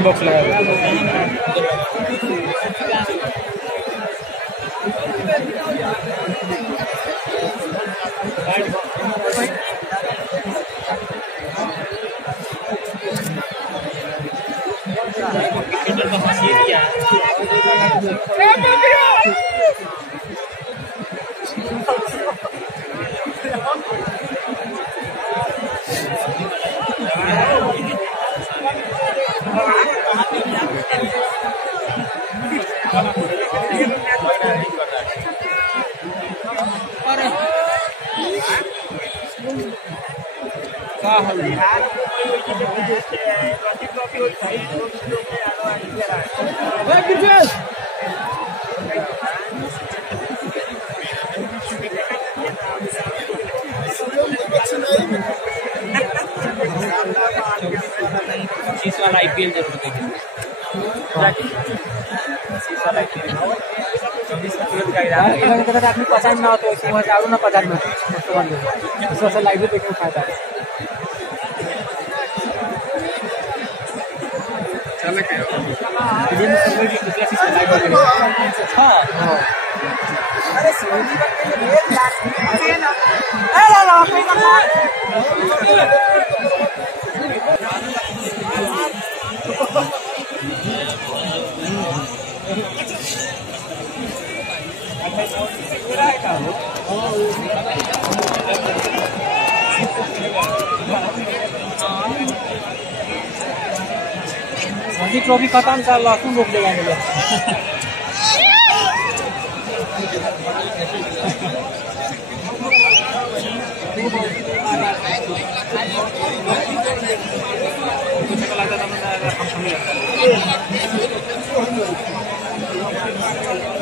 Box लगा वाला IPL जरूर देखें। अगर आदमी पसंद ना हो तो इसमें हजारों ना पसंद ना इससे लाइव देखने में फायदा है। ट्रॉफी खत्म कर लाखों रोक देगा मुझे। हम